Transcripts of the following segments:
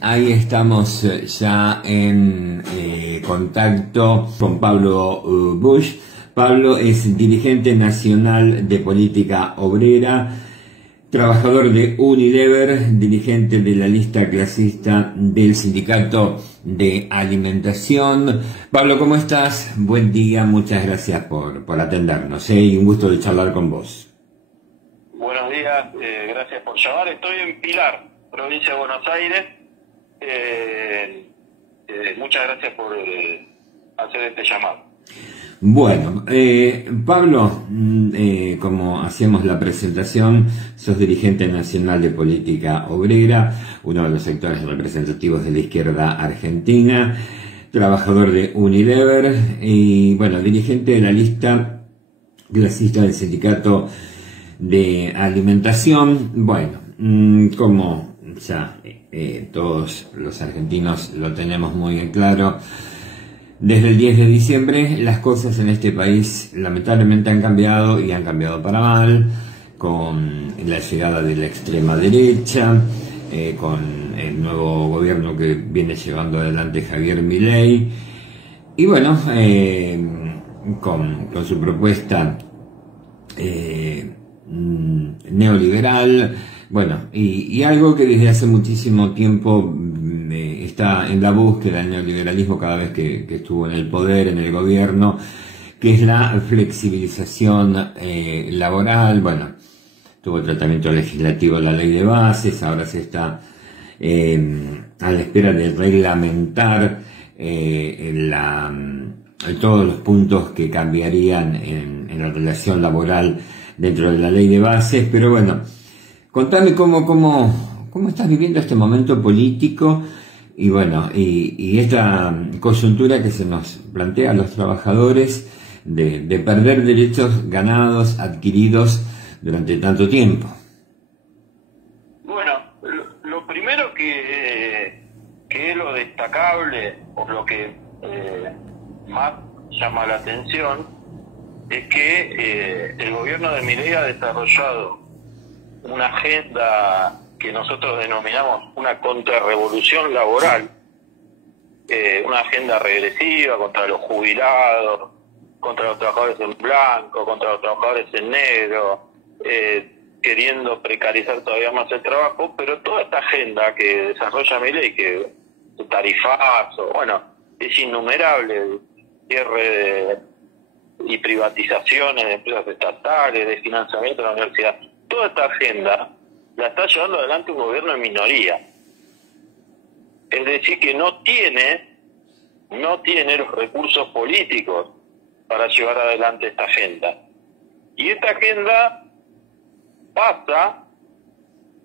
Ahí estamos ya en contacto con Pablo Busch. Pablo es dirigente nacional de política obrera, trabajador de Unilever, dirigente de la lista clasista del Sindicato de Alimentación. Pablo, ¿cómo estás? Buen día, muchas gracias por atendernos y un gusto de charlar con vos. Buenos días, gracias por llamar. Estoy en Pilar, provincia de Buenos Aires. Muchas gracias por hacer este llamado. Bueno, Pablo, como hacíamos la presentación, sos dirigente nacional de política obrera, uno de los sectores representativos de la izquierda argentina, trabajador de Unilever y, bueno, dirigente de la lista clasista del Sindicato de Alimentación. Bueno, como ya todos los argentinos lo tenemos muy en claro, desde el 10 de diciembre las cosas en este país lamentablemente han cambiado y han cambiado para mal, con la llegada de la extrema derecha, con el nuevo gobierno que viene llevando adelante Javier Milei, y bueno, con su propuesta neoliberal, bueno, y algo que desde hace muchísimo tiempo está en la búsqueda del neoliberalismo cada vez que estuvo en el poder, en el gobierno, que es la flexibilización laboral. Bueno, tuvo tratamiento legislativo la ley de bases, ahora se está a la espera de reglamentar todos los puntos que cambiarían en la relación laboral dentro de la ley de bases. Pero bueno, contame cómo estás viviendo este momento político y bueno, y esta coyuntura que se nos plantea a los trabajadores de perder derechos ganados, adquiridos durante tanto tiempo. Bueno, lo primero que es lo destacable, o lo que más llama la atención, es que el gobierno de Milei ha desarrollado una agenda que nosotros denominamos una contrarrevolución laboral, una agenda regresiva contra los jubilados, contra los trabajadores en blanco, contra los trabajadores en negro, queriendo precarizar todavía más el trabajo. Pero toda esta agenda que desarrolla Milei, que tarifazo, bueno, es innumerable, cierre y privatizaciones de empresas estatales, de financiamiento de la universidad, toda esta agenda la está llevando adelante un gobierno en minoría. Es decir, que no tiene los recursos políticos para llevar adelante esta agenda. Y esta agenda pasa,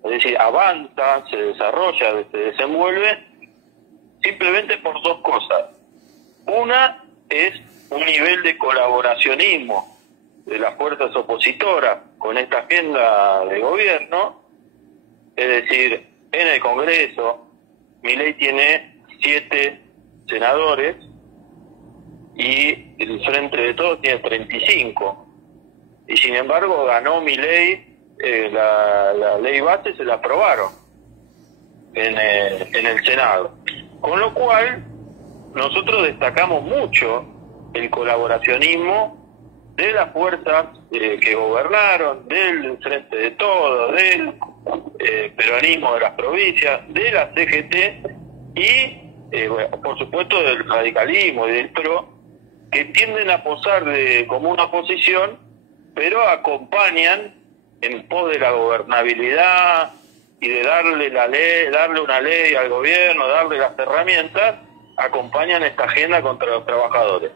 es decir, avanza, se desarrolla, se desenvuelve simplemente por dos cosas. Una es un nivel de colaboracionismo de las fuerzas opositoras con esta agenda de gobierno. Es decir, en el Congreso, Milei tiene 7 senadores y el Frente de Todos tiene 35. Y sin embargo ganó Milei, la ley base se la aprobaron en el Senado. Con lo cual, nosotros destacamos mucho el colaboracionismo de las fuerzas que gobernaron, del Frente de Todos, del peronismo de las provincias, de la CGT y, bueno, por supuesto, del radicalismo y del PRO, que tienden a posar como una oposición, pero acompañan en pos de la gobernabilidad y de darle una ley al gobierno, darle las herramientas, acompañan esta agenda contra los trabajadores.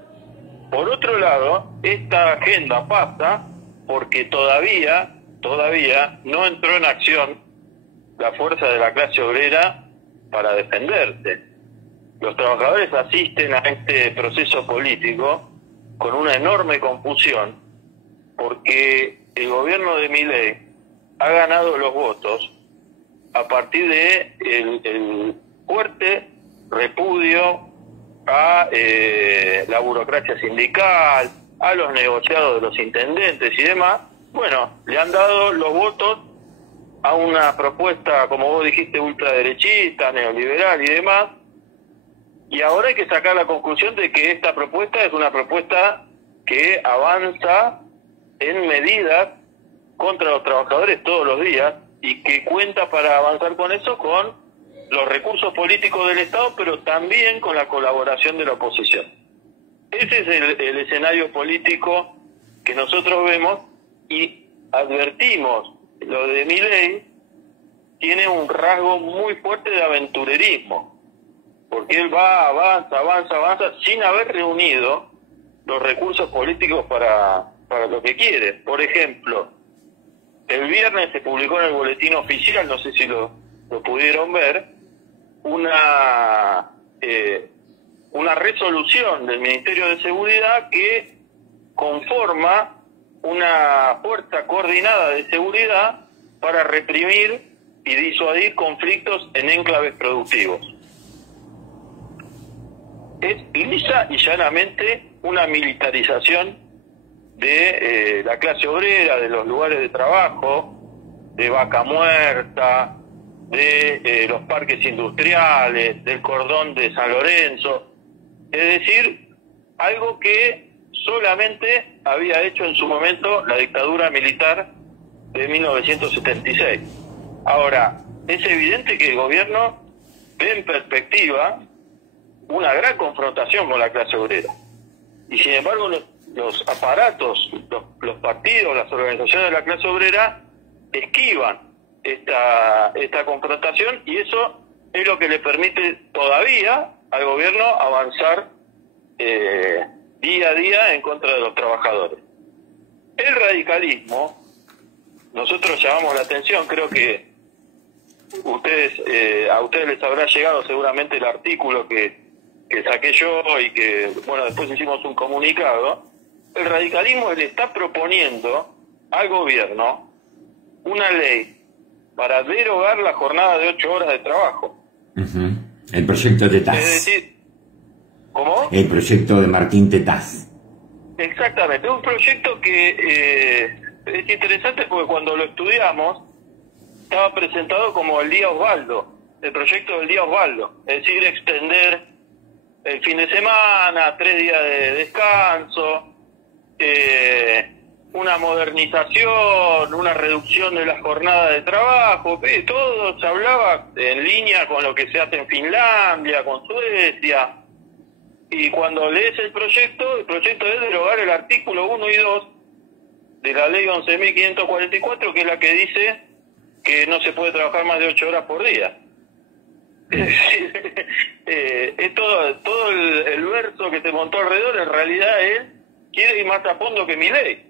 Por otro lado, esta agenda pasa porque todavía no entró en acción la fuerza de la clase obrera para defenderse. Los trabajadores asisten a este proceso político con una enorme confusión, porque el gobierno de Milei ha ganado los votos a partir de el fuerte repudio a la burocracia sindical, a los negociados de los intendentes y demás. Bueno, le han dado los votos a una propuesta, como vos dijiste, ultraderechista, neoliberal y demás, y ahora hay que sacar la conclusión de que esta propuesta es una propuesta que avanza en medidas contra los trabajadores todos los días y que cuenta para avanzar con eso con los recursos políticos del Estado, pero también con la colaboración de la oposición. Ese es el escenario político que nosotros vemos y advertimos. Lo de Milei tiene un rasgo muy fuerte de aventurerismo, porque él va, avanza, sin haber reunido los recursos políticos para lo que quiere. Por ejemplo, el viernes se publicó en el boletín oficial, no sé si lo pudieron ver, una resolución del Ministerio de Seguridad que conforma una fuerza coordinada de seguridad para reprimir y disuadir conflictos en enclaves productivos. Es lisa y llanamente una militarización de la clase obrera, de los lugares de trabajo, de Vaca Muerta, de los parques industriales, del cordón de San Lorenzo. Es decir, algo que solamente había hecho en su momento la dictadura militar de 1976. Ahora, es evidente que el gobierno ve en perspectiva una gran confrontación con la clase obrera. Y sin embargo, los aparatos, los partidos, las organizaciones de la clase obrera esquivan esta confrontación, y eso es lo que le permite todavía al gobierno avanzar día a día en contra de los trabajadores. El radicalismo, nosotros llamamos la atención, creo que a ustedes les habrá llegado seguramente el artículo que saqué yo y que, bueno, después hicimos un comunicado. El radicalismo le está proponiendo al gobierno una ley para derogar la jornada de 8 horas de trabajo. Uh-huh. El proyecto Tetaz. Es decir, ¿cómo? El proyecto de Martín Tetaz. Exactamente, un proyecto que es interesante porque cuando lo estudiamos estaba presentado como el Día Osvaldo, el proyecto del Día Osvaldo, es decir, extender el fin de semana, 3 días de descanso, una modernización, una reducción de la jornada de trabajo, todo se hablaba en línea con lo que se hace en Finlandia, con Suecia. Y cuando lees el proyecto es derogar el artículo 1 y 2 de la ley 11.544, que es la que dice que no se puede trabajar más de 8 horas por día. Es todo el verso que se montó alrededor. En realidad él quiere ir más a fondo que Milei,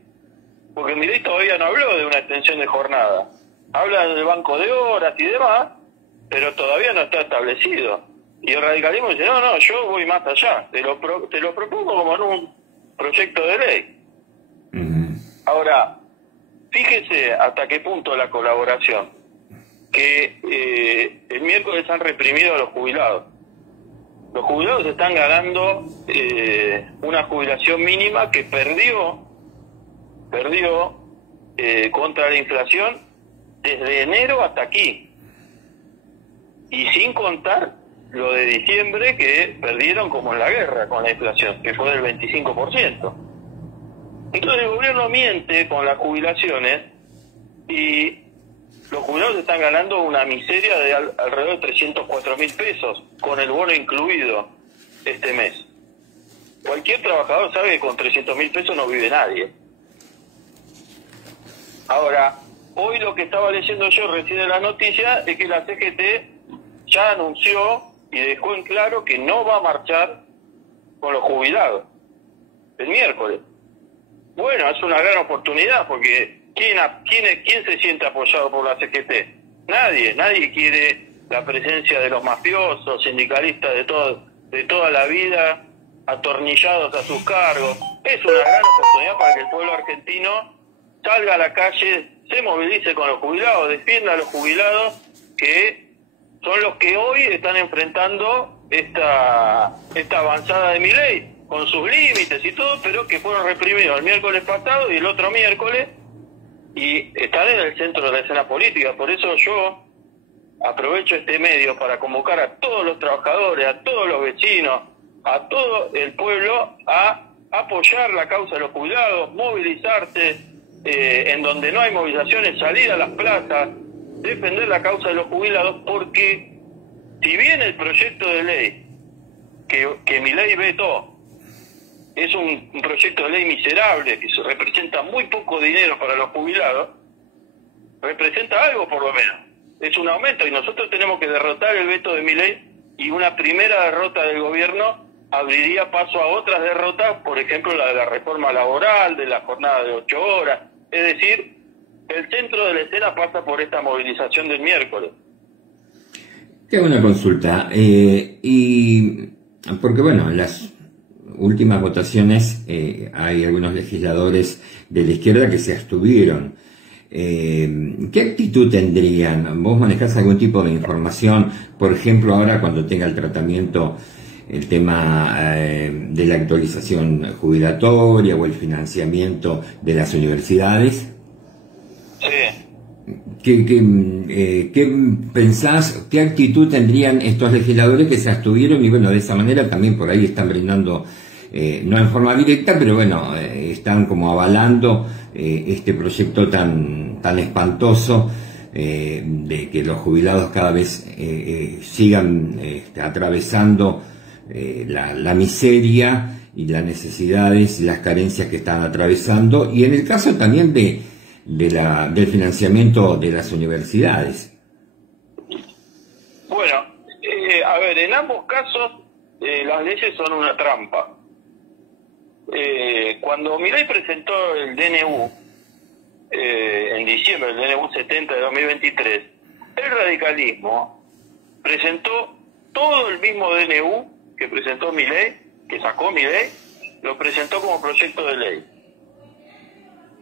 porque Milei todavía no habló de una extensión de jornada. Habla del banco de horas y demás, pero todavía no está establecido. Y el radicalismo dice, no, yo voy más allá, te lo propongo como en un proyecto de ley. Ahora, fíjese hasta qué punto la colaboración, que el miércoles han reprimido a los jubilados. Los jubilados están ganando una jubilación mínima que perdió contra la inflación desde enero hasta aquí. Y sin contar lo de diciembre, que perdieron como en la guerra con la inflación, que fue del 25%. Entonces el gobierno miente con las jubilaciones y los jubilados están ganando una miseria de alrededor de 304.000 pesos, con el bono incluido este mes. Cualquier trabajador sabe que con 300.000 pesos no vive nadie. Ahora, hoy lo que estaba leyendo yo recién en las noticias es que la CGT ya anunció y dejó en claro que no va a marchar con los jubilados el miércoles. Bueno, es una gran oportunidad, porque ¿quién se siente apoyado por la CGT? Nadie quiere la presencia de los mafiosos, sindicalistas de toda la vida, atornillados a sus cargos. Es una gran oportunidad para que el pueblo argentino salga a la calle, se movilice con los jubilados, defienda a los jubilados, que son los que hoy están enfrentando esta avanzada de Milei, con sus límites y todo, pero que fueron reprimidos el miércoles pasado y el otro miércoles y están en el centro de la escena política. Por eso yo aprovecho este medio para convocar a todos los trabajadores, a todos los vecinos, a todo el pueblo a apoyar la causa de los jubilados, movilizarse, en donde no hay movilizaciones, salir a las plazas, defender la causa de los jubilados, porque si bien el proyecto de ley que Milei vetó es un proyecto de ley miserable que representa muy poco dinero para los jubilados, representa algo por lo menos, es un aumento, y nosotros tenemos que derrotar el veto de Milei, y una primera derrota del gobierno abriría paso a otras derrotas, por ejemplo la de la reforma laboral, de la jornada de 8 horas, es decir, el centro de la escena pasa por esta movilización del miércoles. Te hago una consulta, y porque bueno, en las últimas votaciones hay algunos legisladores de la izquierda que se abstuvieron. ¿Qué actitud tendrían? ¿Vos manejás algún tipo de información? Por ejemplo, ahora cuando tenga el tratamiento el tema de la actualización jubilatoria o el financiamiento de las universidades. Sí. ¿Qué pensás, qué actitud tendrían estos legisladores que se abstuvieron y bueno, de esa manera también por ahí están brindando, no en forma directa, pero bueno, están como avalando este proyecto tan espantoso de que los jubilados cada vez sigan atravesando la miseria y las necesidades y las carencias que están atravesando, y en el caso también del financiamiento de las universidades? Bueno, a ver, en ambos casos las leyes son una trampa. Cuando Milei presentó el DNU en diciembre, el DNU 70 de 2023, el radicalismo presentó todo el mismo DNU que presentó Milei, que sacó Milei, lo presentó como proyecto de ley.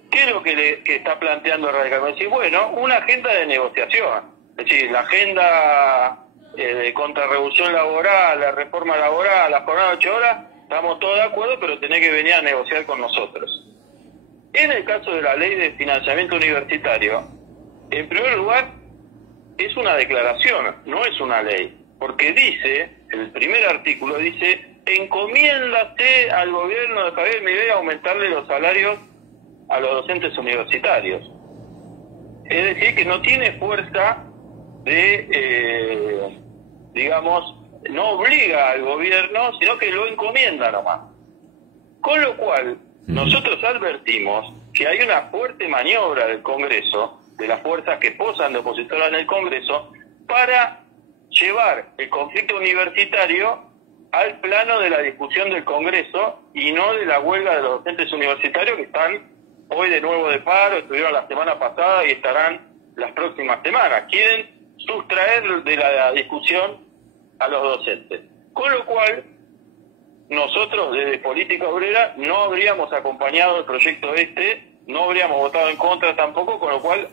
¿Qué es lo que está planteando el radicalismo? Es decir, bueno, una agenda de negociación. Es decir, la agenda de contrarrevolución laboral, la reforma laboral, la jornada de 8 horas, estamos todos de acuerdo, pero tenés que venir a negociar con nosotros. En el caso de la ley de financiamiento universitario, en primer lugar, es una declaración, no es una ley. Porque dice, el primer artículo dice, encomiéndase al gobierno de Javier Milei a aumentarle los salarios a los docentes universitarios. Es decir, que no tiene fuerza de, digamos, no obliga al gobierno, sino que lo encomienda nomás. Con lo cual, nosotros advertimos que hay una fuerte maniobra del Congreso, de las fuerzas que posan de opositoras en el Congreso, para llevar el conflicto universitario al plano de la discusión del Congreso y no de la huelga de los docentes universitarios, que están hoy de nuevo de paro, estuvieron la semana pasada y estarán las próximas semanas. Quieren sustraer de la discusión a los docentes. Con lo cual, nosotros desde Política Obrera no habríamos acompañado el proyecto no habríamos votado en contra tampoco, con lo cual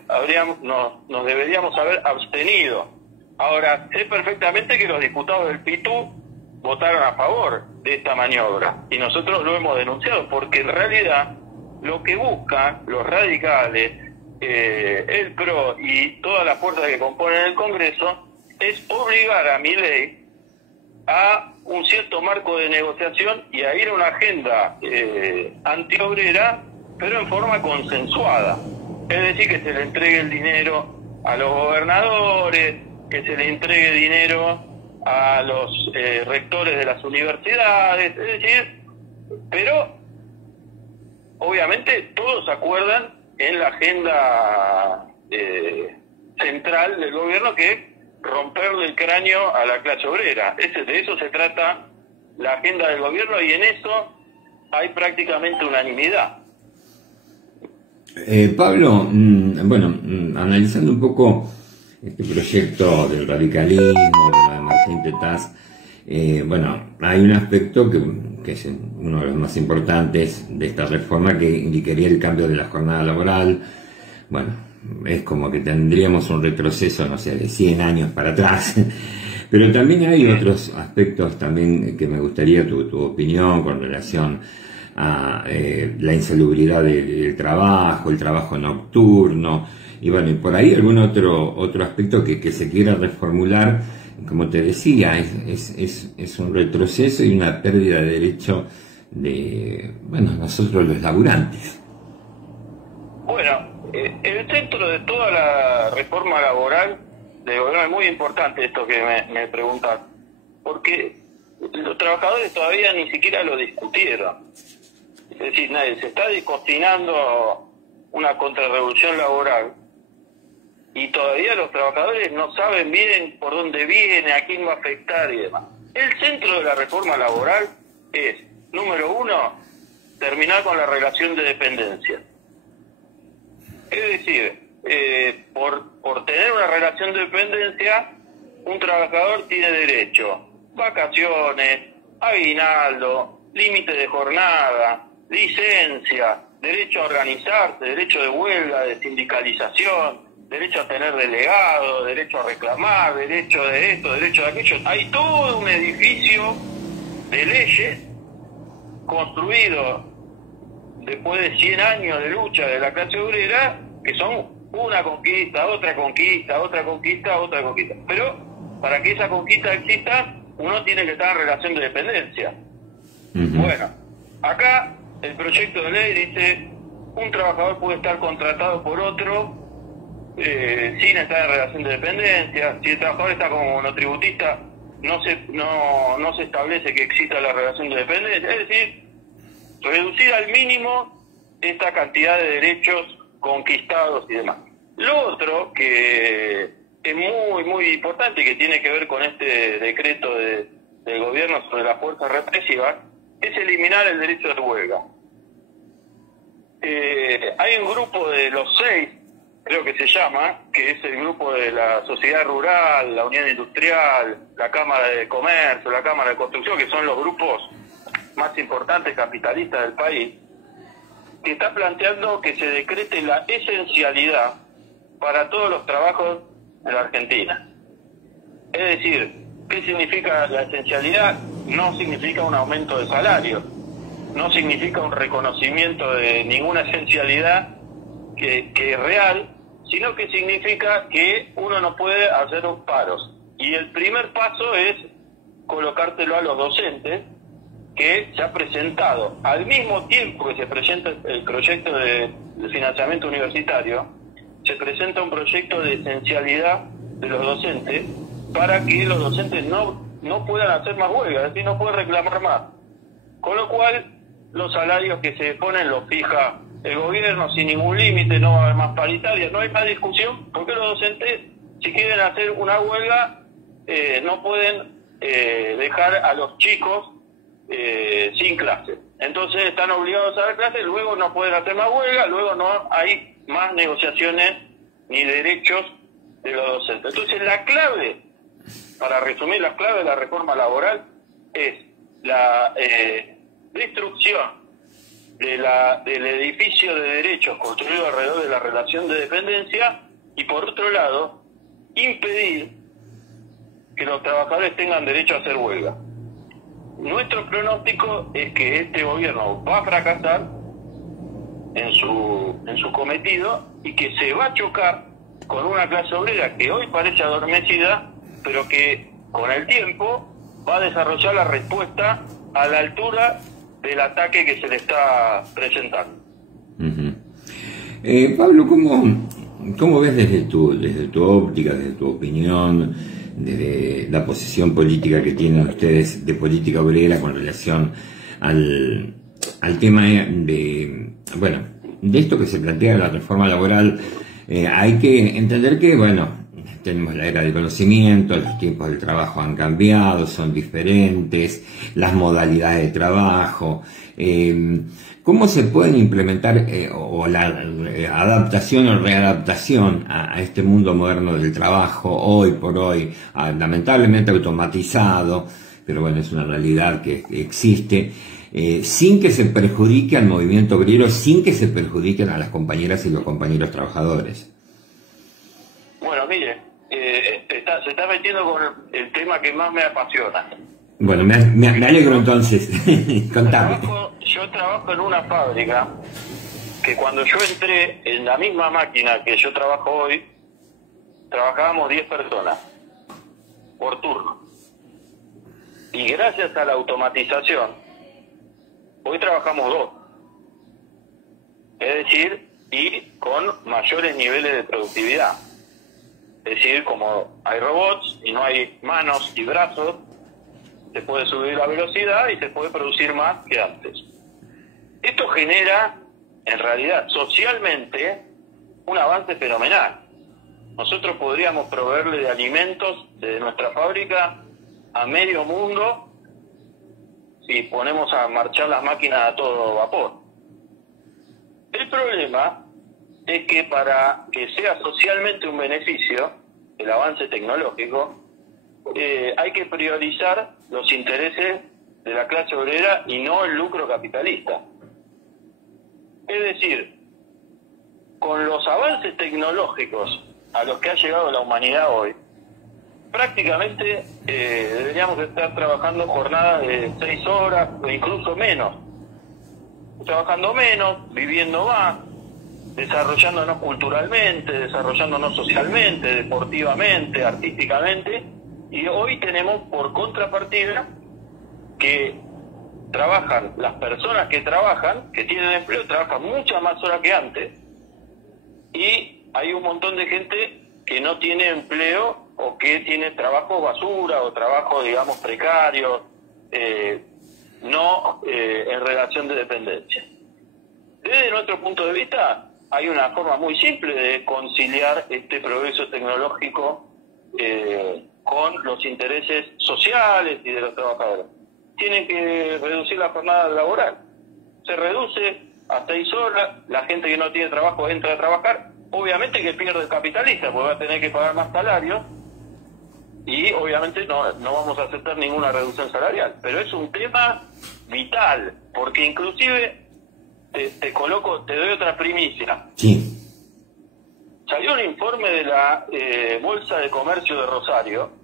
nos deberíamos haber abstenido. Ahora, sé perfectamente que los diputados del PITU votaron a favor de esta maniobra y nosotros lo hemos denunciado, porque en realidad lo que buscan los radicales, el PRO y todas las fuerzas que componen el Congreso es obligar a Milei a un cierto marco de negociación y a ir a una agenda antiobrera, pero en forma consensuada. Es decir, que se le entregue el dinero a los gobernadores, que se le entregue dinero a los rectores de las universidades, es decir, pero obviamente todos acuerdan en la agenda central del gobierno, que es romperle el cráneo a la clase obrera. De eso se trata la agenda del gobierno, y en eso hay prácticamente unanimidad. Pablo, bueno, analizando un poco este proyecto del radicalismo, de Martín Tetaz, bueno, hay un aspecto que es uno de los más importantes de esta reforma, que indicaría el cambio de la jornada laboral. Bueno, es como que tendríamos un retroceso, no sé, de 100 años para atrás. Pero también hay otros aspectos también que me gustaría tu opinión con relación a la insalubridad del trabajo, el trabajo nocturno, y bueno, y por ahí algún otro aspecto que se quiera reformular. Como te decía, es un retroceso y una pérdida de derecho de, bueno, nosotros los laburantes. Bueno, el centro de toda la reforma laboral del gobierno es muy importante esto que me preguntas, porque los trabajadores todavía ni siquiera lo discutieron. Es decir, se está cocinando una contrarrevolución laboral y todavía los trabajadores no saben bien por dónde viene, a quién va a afectar y demás. El centro de la reforma laboral es, número uno, terminar con la relación de dependencia. Es decir, por tener una relación de dependencia, un trabajador tiene derecho vacaciones, aguinaldo, límite de jornada, licencia, derecho a organizarse, derecho de huelga, de sindicalización, derecho a tener delegado, derecho a reclamar, derecho de esto, derecho de aquello. Hay todo un edificio de leyes construido después de 100 años de lucha de la clase obrera, que son una conquista, otra conquista, otra conquista, otra conquista. Pero para que esa conquista exista, uno tiene que estar en relación de dependencia. Bueno, acá el proyecto de ley dice, un trabajador puede estar contratado por otro sin estar en relación de dependencia. Si el trabajador está como monotributista, no se establece que exista la relación de dependencia. Es decir, reducir al mínimo esta cantidad de derechos conquistados y demás. Lo otro que es muy, muy importante y que tiene que ver con este decreto del gobierno sobre las fuerzas represivas es eliminar el derecho de huelga. Hay un grupo de los 6, creo que se llama, que es el grupo de la Sociedad Rural, la Unión Industrial, la Cámara de Comercio, la Cámara de Construcción, que son los grupos más importantes capitalistas del país, que está planteando que se decrete la esencialidad para todos los trabajos de la Argentina. Es decir, ¿qué significa la esencialidad? No significa un aumento de salario, no significa un reconocimiento de ninguna esencialidad que es real, sino que significa que uno no puede hacer paros. Y el primer paso es colocártelo a los docentes, que se ha presentado al mismo tiempo que se presenta el proyecto de financiamiento universitario, se presenta un proyecto de esencialidad de los docentes para que los docentes no puedan hacer más huelga, es decir, no pueden reclamar más. Con lo cual, los salarios que se ponen los fija el gobierno sin ningún límite, no va a haber más paritarias, no hay más discusión, porque los docentes, si quieren hacer una huelga, no pueden dejar a los chicos sin clase. Entonces están obligados a dar clase, luego no pueden hacer más huelga, luego no hay más negociaciones ni derechos de los docentes. Entonces la clave, para resumir, la clave de la reforma laboral es la destrucción del edificio de derechos construido alrededor de la relación de dependencia y, por otro lado, impedir que los trabajadores tengan derecho a hacer huelga. Nuestro pronóstico es que este gobierno va a fracasar en su cometido y que se va a chocar con una clase obrera que hoy parece adormecida, pero que con el tiempo va a desarrollar la respuesta a la altura del ataque que se le está presentando. Pablo, ¿cómo ves desde tu óptica, desde tu opinión, desde la posición política que tienen ustedes de política obrera con relación al tema de esto que se plantea la reforma laboral? Hay que entender que, tenemos la era del conocimiento, los tiempos del trabajo han cambiado, son diferentes, las modalidades de trabajo. ¿Cómo se pueden implementar o la adaptación o readaptación a este mundo moderno del trabajo, hoy por hoy, lamentablemente automatizado, pero es una realidad que existe, sin que se perjudique al movimiento obrero, sin que se perjudiquen a las compañeras y los compañeros trabajadores? Bueno, mire, se está metiendo con el tema que más me apasiona. Bueno, me alegro entonces. Contame. Yo trabajo en una fábrica que cuando yo entré en la misma máquina que yo trabajo hoy, trabajábamos 10 personas por turno. Y gracias a la automatización, hoy trabajamos 2. Es decir, y con mayores niveles de productividad. Es decir, como hay robots y no hay manos y brazos, se puede subir la velocidad y se puede producir más que antes. Esto genera, en realidad, socialmente, un avance fenomenal. Nosotros podríamos proveerle de alimentos desde nuestra fábrica a medio mundo si ponemos a marchar las máquinas a todo vapor. El problema es que para que sea socialmente un beneficio, el avance tecnológico, hay que priorizar los intereses de la clase obrera y no el lucro capitalista. Es decir, con los avances tecnológicos a los que ha llegado la humanidad hoy, prácticamente deberíamos estar trabajando jornadas de 6 horas o incluso menos. Trabajando menos, viviendo más, desarrollándonos culturalmente, desarrollándonos socialmente, deportivamente, artísticamente. Y hoy tenemos por contrapartida que trabajan, las personas que trabajan, que tienen empleo, trabajan muchas más horas que antes. Y hay un montón de gente que no tiene empleo o que tiene trabajo basura o trabajo, digamos, precario, no en relación de dependencia. Desde nuestro punto de vista, hay una forma muy simple de conciliar este progreso tecnológico con los intereses sociales y de los trabajadores. Tienen que reducir la jornada laboral. Se reduce a 6 horas, la gente que no tiene trabajo entra a trabajar. Obviamente que pierde el capitalista, porque va a tener que pagar más salario y obviamente no vamos a aceptar ninguna reducción salarial. Pero es un tema vital, porque inclusive te doy otra primicia. Sí. Salió un informe de la Bolsa de Comercio de Rosario.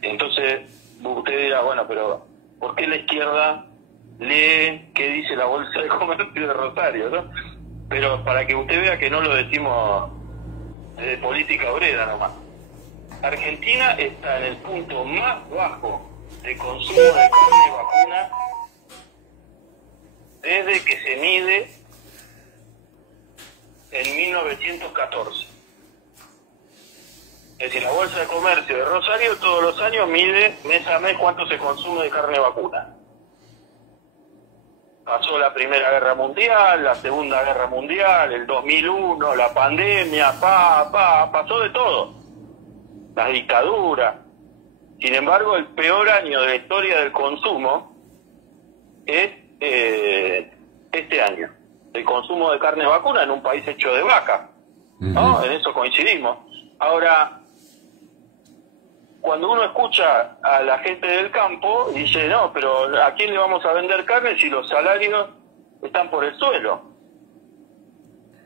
Entonces usted dirá, bueno, pero ¿por qué la izquierda lee qué dice la Bolsa de Comercio de Rosario, no? Pero para que usted vea que no lo decimos de política obrera nomás. Argentina está en el punto más bajo de consumo de carne vacuna desde que se mide en 1914. Es decir, la Bolsa de Comercio de Rosario todos los años mide mes a mes cuánto se consume de carne vacuna. Pasó la Primera Guerra Mundial, la Segunda Guerra Mundial, el 2001, la pandemia, pasó de todo. Las dictaduras. Sin embargo, el peor año de la historia del consumo es este año. El consumo de carne vacuna en un país hecho de vaca, ¿no? En eso coincidimos. Ahora, cuando uno escucha a la gente del campo, dice, no, pero ¿a quién le vamos a vender carne si los salarios están por el suelo?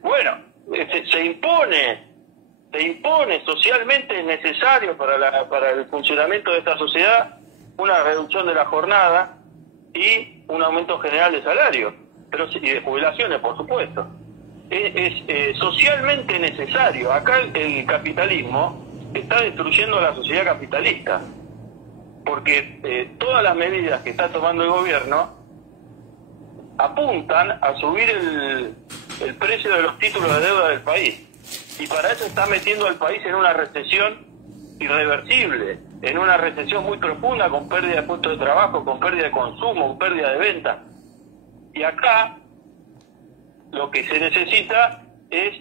Bueno, se impone socialmente, es necesario para el funcionamiento de esta sociedad una reducción de la jornada y un aumento general de salario, y de jubilaciones, por supuesto. Es socialmente necesario. Acá el capitalismo está destruyendo a la sociedad capitalista, porque todas las medidas que está tomando el gobierno apuntan a subir el precio de los títulos de deuda del país, y para eso está metiendo al país en una recesión irreversible, en una recesión muy profunda, con pérdida de puestos de trabajo, con pérdida de consumo, con pérdida de venta. Y acá lo que se necesita es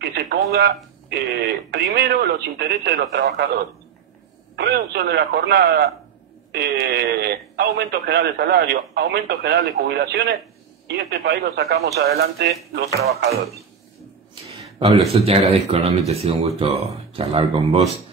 que se ponga primero los intereses de los trabajadores. Reducción de la jornada, aumento general de salario, aumento general de jubilaciones, y este país lo sacamos adelante los trabajadores. Pablo, yo te agradezco, realmente ha sido un gusto charlar con vos.